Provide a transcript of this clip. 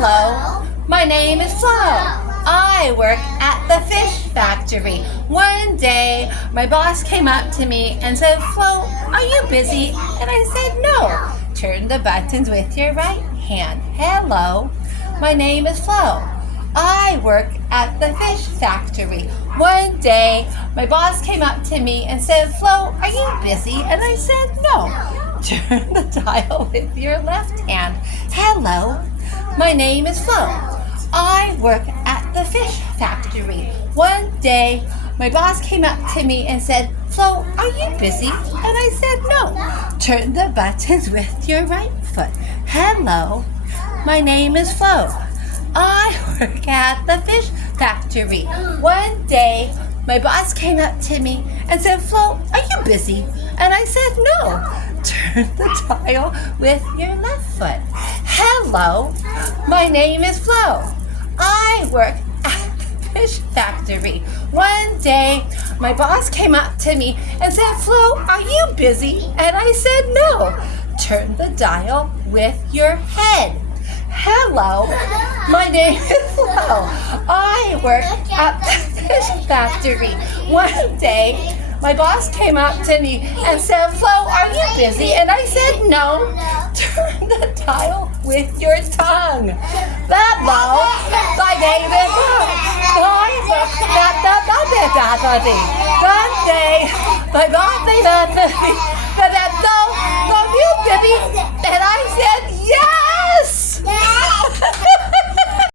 Hello, my name is Flo. I work at the fish factory. One day, my boss came up to me and said, Flo, are you busy? And I said, no. Turn the buttons with your right hand. Hello, my name is Flo. I work at the fish factory. One day, my boss came up to me and said, Flo, are you busy? And I said, no. Turn the dial with your left hand. Hello, my name is Flo. I work at the fish factory. One day, my boss came up to me and said, Flo, are you busy? And I said, no. Turn the buttons with your right foot. Hello, my name is Flo. I work at the fish factory. One day, my boss came up to me and said, Flo, are you busy? And I said, no. Turn the dial with your left foot. Hello, my name is Flo. I work at the fish factory. One day, my boss came up to me and said, Flo, are you busy? And I said, no. Turn the dial with your head. Hello, my name is Flo. I work at the fish factory. One day, my boss came up to me and said, Flo, are you busy? And I said, no. Turn the dial with your tongue. Hello, my name is Flo. I work at the fish factory. One day, my boss came up to me and said, Flo, are you busy? And I said, yes.